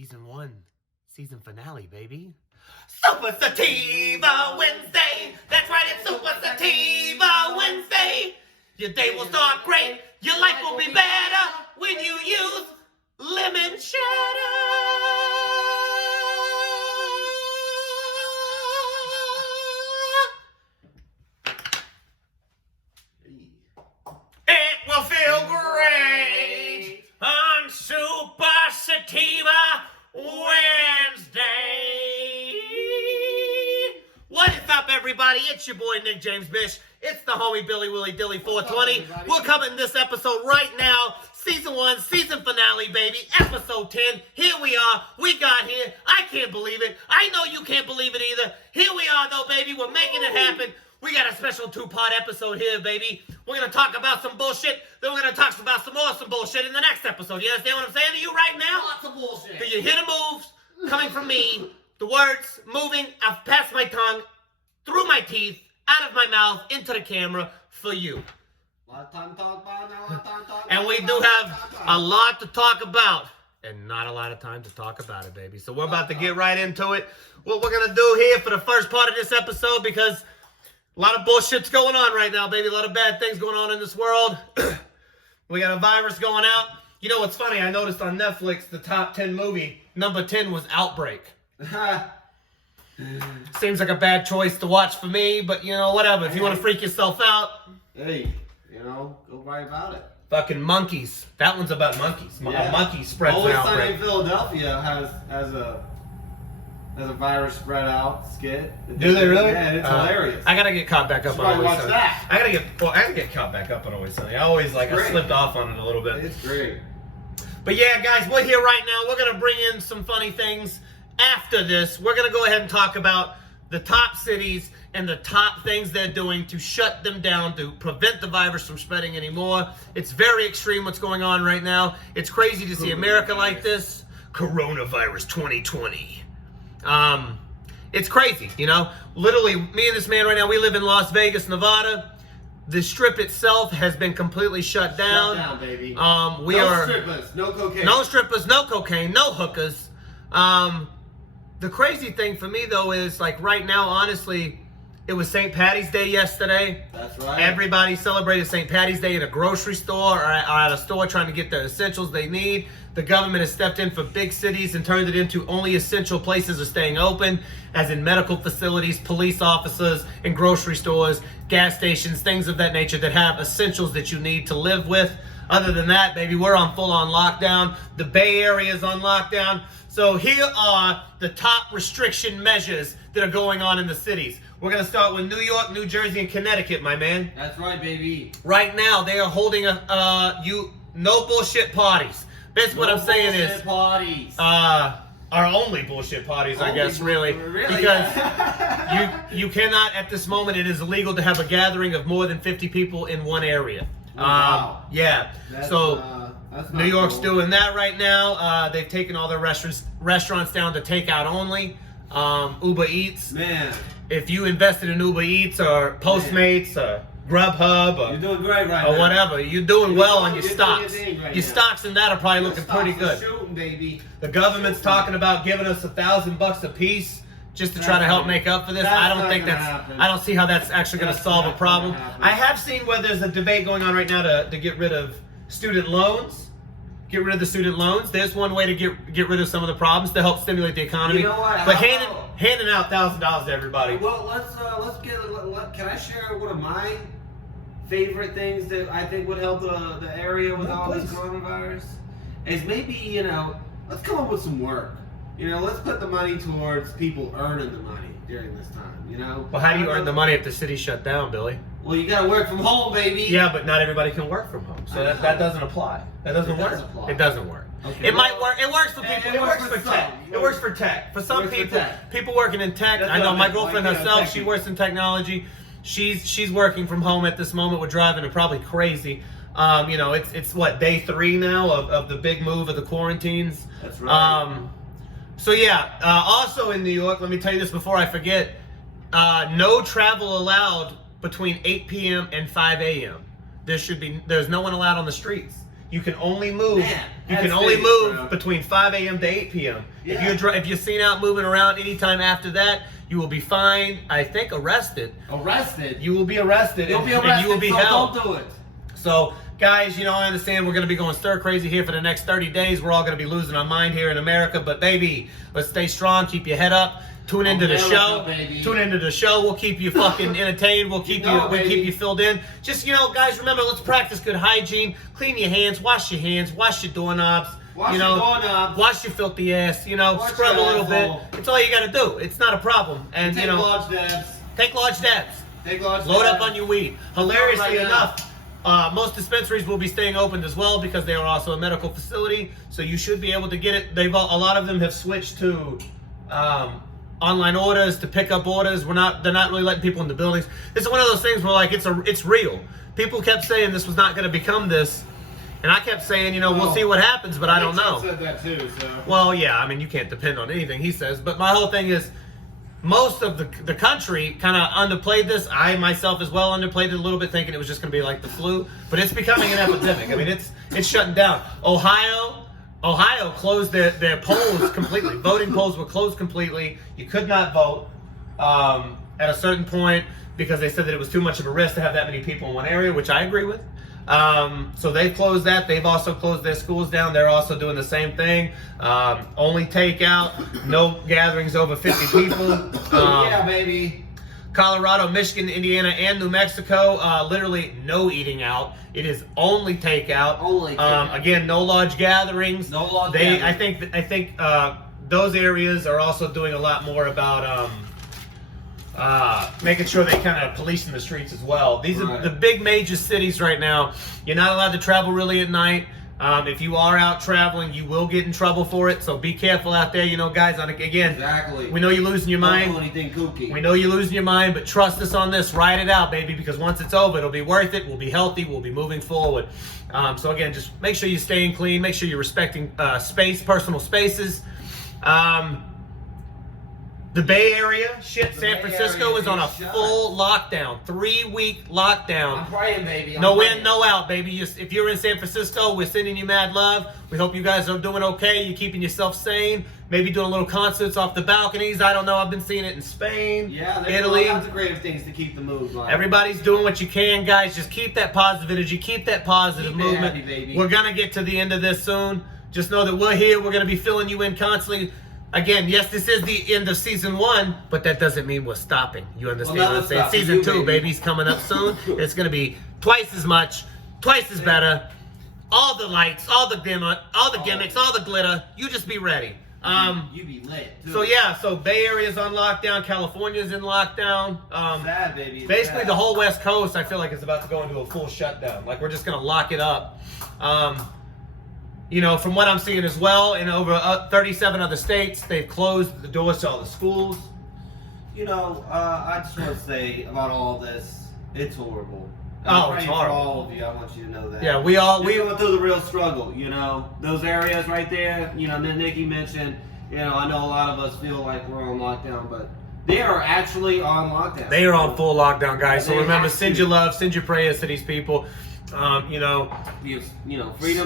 Season 1, season finale, baby. Super Sativa Wednesday! That's right, it's Super Sativa Wednesday! Your day will start great, your life will be better when you use lemon cheddar! It will feel great on Super Sativa Wednesday. What is up, everybody? It's your boy Nick James Bish. It's the homie Billy Willie Dilly 420. We're coming this episode right now. Season 1, season finale, baby. Episode 10. Here we are. We got here. I can't believe it. I know you can't believe it either. Here we are, though, baby. We're making it happen. We got a special 2-part episode here, baby. We're going to talk about some bullshit. Then we're going to talk about some more bullshit in the next episode. You understand what I'm saying to you right now? Lots of bullshit. Do you hear the moves coming from me? The words moving. I've passed my tongue through my teeth, out of my mouth, into the camera for you. And we do have a lot to talk about. And not a lot of time to talk about it, baby. So we're about to get right into it. What we're going to do here for the first part of this episode, because a lot of bullshit's going on right now, baby. A lot of bad things going on in this world. We got a virus going out. You know what's funny? I noticed on Netflix, the top 10 movie, number 10 was Outbreak. Seems like a bad choice to watch for me, but you know, whatever. If you want to freak yourself out. Hey, you know, go right about it. Fucking monkeys. That one's about monkeys. Yeah. A monkey spreads an Always Sunny outbreak. in Philadelphia has a virus spread out skit. Do they really? Yeah, it's hilarious. I gotta get caught back up You on should Always watch Sunny. that. I gotta get caught back up on Always Sunny. I slipped off on it a little bit. It's great. But yeah, guys, we're here right now. We're gonna bring in some funny things after this. We're gonna go ahead and talk about the top cities and the top things they're doing to shut them down, to prevent the virus from spreading anymore. It's very extreme what's going on right now. It's crazy to see America like this. Coronavirus 2020. It's crazy, you know? Literally, me and this man right now, we live in Las Vegas, Nevada. The strip itself has been completely shut down. Shut down, baby. No strippers, no cocaine. No strippers, no cocaine, no hookers. The crazy thing for me, though, is, like, right now, honestly, it was St. Patty's Day yesterday. That's right. Everybody celebrated St. Patty's Day at a grocery store or at a store trying to get the essentials they need. The government has stepped in for big cities and turned it into only essential places are staying open, as in medical facilities, police officers, and grocery stores, gas stations, things of that nature that have essentials that you need to live with. Other than that, baby, we're on full-on lockdown. The Bay Area is on lockdown. So here are the top restriction measures that are going on in the cities. We're going to start with New York, New Jersey, and Connecticut, my man. That's right, baby. Right now, they are holding no bullshit parties. Basically, what I'm saying is, parties. our only bullshit parties, I guess, really. Because you cannot, at this moment, it is illegal to have a gathering of more than 50 people in one area. Wow. Yeah. That's New York's cool. doing that right now. They've taken all their restaurants down to takeout only. Uber Eats. Man. If you invested in Uber Eats or Postmates or Grubhub or, You're doing great right now. or whatever, you're doing well on your You're stocks. doing your thing right Your now. stocks and that are probably looking pretty good. Shooting, baby. The government's talking about giving us $1,000 a piece just to try to help make up for this. I don't think I don't see how that's actually going to solve a problem. I have seen where there's a debate going on right now to get rid of student loans. Get rid of the student loans. There's one way to get rid of some of the problems to help stimulate the economy. You know what? But handing out $1,000 to everybody. Well, can I share one of my favorite things that I think would help the area with all this coronavirus? Is maybe, you know, let's come up with some work. You know, let's put the money towards people earning the money during this time, you know? Well, how do you earn the money if the city's shut down, Billy? Well, you gotta work from home, baby. Yeah, but not everybody can work from home. So that doesn't apply. That doesn't work. Apply. It doesn't work. Okay, It might work. It works for people. It works for some. tech. It works for tech. For some Works for people, tech. people working in tech. That's I know what I my meant. girlfriend Like, herself, tech she people. works in technology. She's working from home at this moment. We're driving her probably crazy. You know, it's what, day 3 now of the big move of the quarantines. That's right. So yeah, also in New York, let me tell you this before I forget, no travel allowed between 8 p.m. and 5 a.m. There's no one allowed on the streets. you can only move. Man, you can that's only big, move bro. between 5 a.m. to 8 p.m. Yeah. If you're seen out moving around anytime after that, you will be fined. I think arrested. Arrested. You will be arrested. You'll be and arrested. you will be so held. Don't do it. So, guys, I understand we're going to be going stir crazy here for the next 30 days. We're all going to be losing our mind here in America. But, baby, let's stay strong. Keep your head up. Tune into the show. Baby. Tune into the show. We'll keep you fucking entertained. We'll keep we'll keep you filled in. Just, guys, remember, let's practice good hygiene. Clean your hands. Wash your hands. Wash your doorknobs. Wash your doorknobs. Wash your filthy ass. Scrub a little bit. It's all you got to do. It's not a problem. And, take large dabs. Take large dabs. Take large Load dabs. up on your weed. Hilariously Right enough, most dispensaries will be staying open as well because they are also a medical facility. So you should be able to get it. A lot of them have switched to online orders, to pick up orders. They're not really letting people in the buildings. It's one of those things where it's real. People kept saying this was not going to become this, and I kept saying, we'll see what happens, but I don't know. Said that too. So. Well, yeah, I mean, you can't depend on anything he says, but my whole thing is, most of the country kind of underplayed this. I myself as well underplayed it a little bit, thinking it was just going to be like the flu, but it's becoming an epidemic. I mean, it's shutting down. Ohio closed their polls completely. Voting polls were closed completely. You could not vote at a certain point because they said that it was too much of a risk to have that many people in one area, which I agree with. So they've closed that. They've also closed their schools down. They're also doing the same thing. Only takeout, no gatherings over 50 people. Yeah, baby. Colorado, Michigan, Indiana, and New Mexico, literally no eating out. It is only takeout. Only takeout. Again, no large gatherings. No large gatherings. I think those areas are also doing a lot more about making sure they kind of police in the streets as well. These are the big major cities right now. You're not allowed to travel really at night. If you are out traveling, you will get in trouble for it. So be careful out there, guys. Again, Exactly. we know you're losing your mind. Don't do anything kooky. We know you're losing your mind, but trust us on this. Ride it out, baby, because once it's over, it'll be worth it. We'll be healthy. We'll be moving forward. So again, just make sure you're staying clean. Make sure you're respecting personal spaces. The Bay Area, San Francisco is on a full lockdown, 3-week lockdown. I'm praying, baby. No in, no out, baby. If you're in San Francisco, we're sending you mad love. We hope you guys are doing okay. You're keeping yourself sane. Maybe doing little concerts off the balconies. I don't know. I've been seeing it in Spain, Yeah, Italy. Lots of creative things to keep the mood going. Everybody's doing what you can, guys. Just keep that positive energy. Keep that positive Keep it movement. happy, baby. We're going to get to the end of this soon. Just know that we're here. We're going to be filling you in constantly. Again, yes, this is the end of season 1, but that doesn't mean we're stopping. You understand what I'm saying? Season 2, baby's coming up soon. It's going to be twice as much, twice as better. All the lights, all the gimmicks, all the glitter. You just be ready. You be lit. Too. So Bay Area's on lockdown. California's in lockdown. Sad, baby. Basically, the whole West Coast, I feel like, is about to go into a full shutdown. Like, we're just going to lock it up. From what I'm seeing as well, in over 37 other states, they've closed the doors to all the schools. I just want to say about all this, it's horrible. It's horrible. For all of you, I want you to know that. Yeah, we going through the real struggle. Those areas right there. Nikki mentioned. I know a lot of us feel like we're on lockdown, but they are actually on lockdown. They are on full lockdown, guys. So remember, have send to. your love, send your prayers to these people. Freedom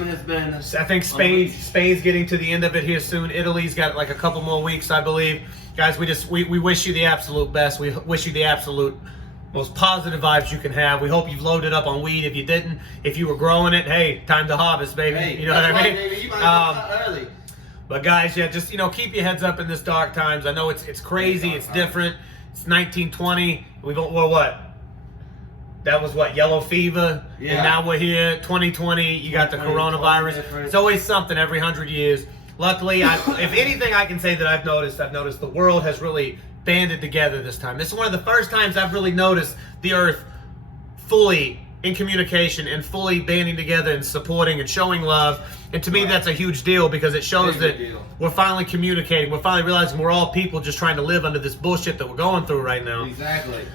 has been. I think Spain's getting to the end of it here soon. Italy's got like a couple more weeks, I believe. Guys, we wish you the absolute best. We wish you the absolute most positive vibes you can have. We hope you've loaded up on weed. If you didn't, if you were growing it, hey, time to harvest, baby. Hey, you know what I mean? Baby. You might start early. But guys, yeah, just keep your heads up in this dark times. I know it's crazy, it's different. It's 1920. We're what? That was yellow fever, Yeah. and now we're here, 2020. You got the coronavirus. It's always something every 100 years. Luckily, if anything I can say that I've noticed the world has really banded together this time. This is one of the first times I've really noticed the Earth fully in communication and fully banding together and supporting and showing love. And to me, that's a huge deal because it shows that we're finally communicating. We're finally realizing we're all people just trying to live under this bullshit that we're going through right now. Exactly.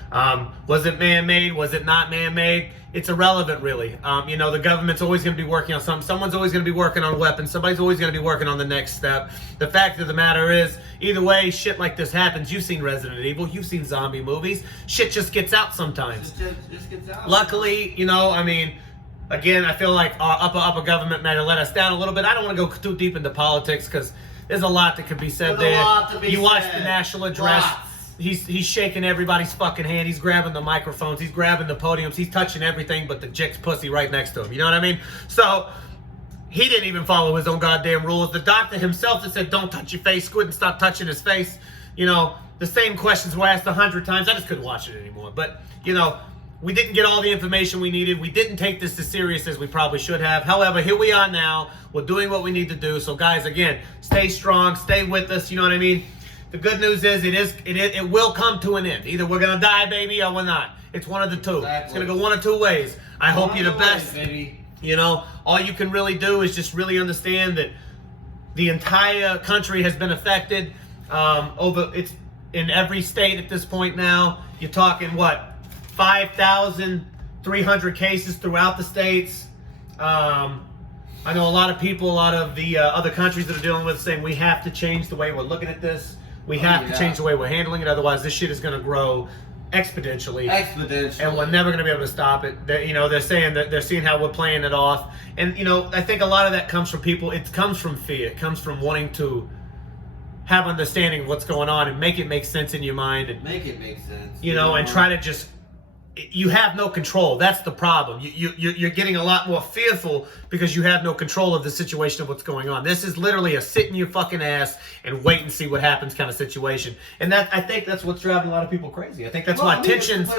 Was it man-made? Was it not man-made? It's irrelevant, really. The government's always going to be working on something. Someone's always going to be working on weapons. Somebody's always going to be working on the next step. The fact of the matter is, either way, shit like this happens. You've seen Resident Evil. You've seen zombie movies. Shit just gets out sometimes. Just gets out. Luckily, Again, I feel like our upper government might have let us down a little bit. I don't want to go too deep into politics because there's a lot that could be said there. You watch the national address. He's shaking everybody's fucking hand. He's grabbing the microphones. He's grabbing the podiums. He's touching everything but the jick's pussy right next to him. You know what I mean? So he didn't even follow his own goddamn rules. The doctor himself that said, don't touch your face, quit and stop touching his face. You know, the same questions were asked 100 times. I just couldn't watch it anymore. But, you know, we didn't get all the information we needed. We didn't take this as serious as we probably should have. However, here we are now. We're doing what we need to do. So, guys, again, stay strong. Stay with us. You know what I mean? The good news is it will come to an end. Either we're going to die, baby, or we're not. It's one of the two. Exactly. It's going to go one of two ways. I hope you're the best. Baby. You know, all you can really do is just really understand that the entire country has been affected. It's in every state at this point now. You're talking, what? 5,300 cases throughout the states. I know a lot of people, a lot of the other countries that are dealing with it saying we have to change the way we're looking at this. We have to change the way we're handling it. Otherwise, this shit is going to grow exponentially. And we're never going to be able to stop it. They're saying that they're seeing how we're playing it off. And, I think a lot of that comes from people. It comes from fear. It comes from wanting to have understanding of what's going on and make it make sense in your mind. And make it make sense. And try to just... You have no control. That's the problem. You're getting a lot more fearful because you have no control of the situation of what's going on. This is literally a sit in your fucking ass and wait and see what happens kind of situation. And I think that's what's driving a lot of people crazy. I think that's why tensions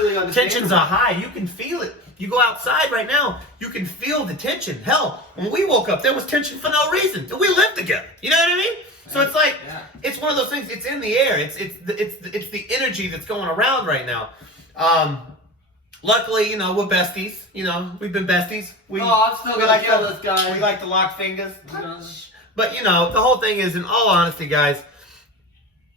are high. You can feel it. You go outside right now, you can feel the tension. Hell, when we woke up, there was tension for no reason. And we lived together. You know what I mean? So it's like, it's one of those things. It's in the air. It's the energy that's going around right now. Luckily, we're besties. We've been besties. I'm still gonna kill this guy. We like to lock fingers. But, the whole thing is, in all honesty, guys,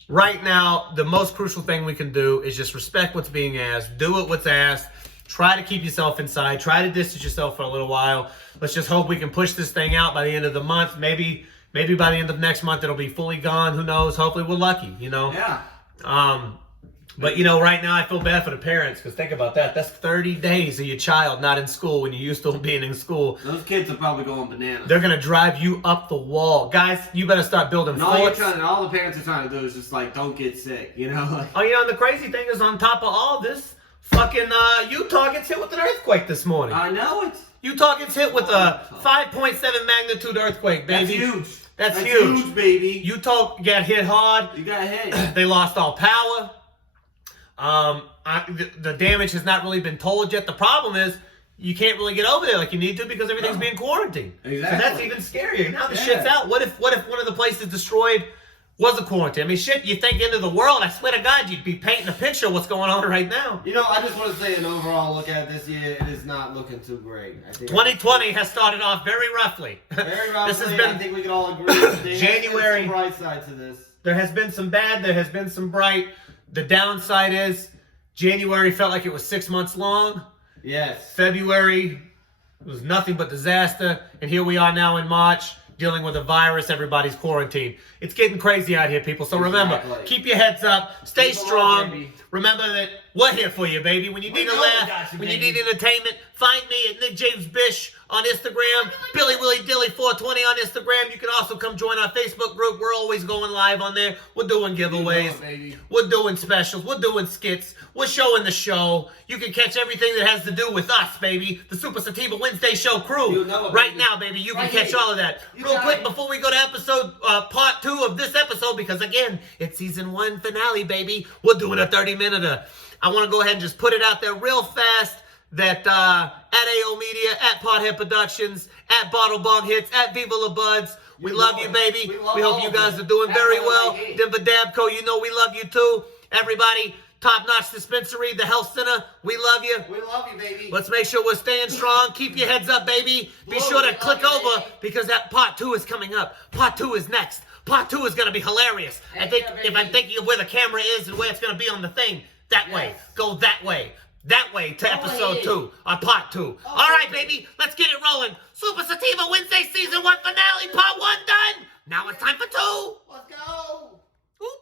right now, the most crucial thing we can do is just respect what's being asked. Do what's asked. Try to keep yourself inside. Try to distance yourself for a little while. Let's just hope we can push this thing out by the end of the month. Maybe by the end of next month, it'll be fully gone. Who knows? Hopefully, we're lucky, Yeah. But, right now I feel bad for the parents because think about that. That's 30 days of your child not in school when you're used to being in school. Those kids are probably going bananas. They're going to drive you up the wall. Guys, you better start building forts. All the parents are trying to do is just don't get sick, and the crazy thing is on top of all this, fucking Utah gets hit with an earthquake this morning. I know it. Utah gets hit with a 5.7 magnitude earthquake, baby. That's huge. That's huge, baby. Utah got hit hard. You got hit. They lost all power. The damage has not really been told yet. The problem is you can't really get over there like you need to because everything's being quarantined. Exactly. So that's even scarier. Now the shit's out. What if one of the places destroyed was a quarantine? I mean, shit, you think end of the world, I swear to God, you'd be painting a picture of what's going on right now. I just want to say an overall look at this year, it is not looking too great. I think 2020 has started off very roughly. Very roughly. This has been, I think we can all agree. January. Some bright side to this. There has been some bad. There has been some bright. The downside is January felt like it was 6 months long. Yes. February was nothing but disaster. And here we are now in March dealing with a virus. Everybody's quarantined. It's getting crazy out here, people. So remember, keep your heads up. Stay strong. Remember that we're here for you, baby. When you need a laugh, when you need entertainment, find me at Nick James Bish on Instagram, Billy Willy Dilly 420 on Instagram. You can also come join our Facebook group. We're always going live on there. We're doing giveaways. We're doing specials. We're doing skits. We're showing the show. You can catch everything that has to do with us, baby. The Super Sativa Wednesday Show crew. Right now, baby. You can catch all of that. Real quick, before we go to episode part 2 of this episode, because again, it's season 1 finale, baby. We're doing a 30-minute. I want to go ahead and just put it out there real fast that at AO Media, at Pothead Productions, at Bottle Bong Hits, at Viva La Buds, we love you, baby. We hope you guys are doing very well. Denver Dabco, we love you too. Everybody, Top Notch Dispensary, the Health Center, we love you. We love you, baby. Let's make sure we're staying strong. Keep your heads up, baby. Be sure to click over because that part 2 is coming up. Part 2 is next. Part 2 is going to be hilarious. I think if I'm thinking of where the camera is and where it's going to be on the thing, that way. Go that way. That way to episode 2 or part 2. All right, baby. Let's get it rolling. Super Sativa Wednesday season 1 finale, part 1 done. Now it's time for 2. Let's go.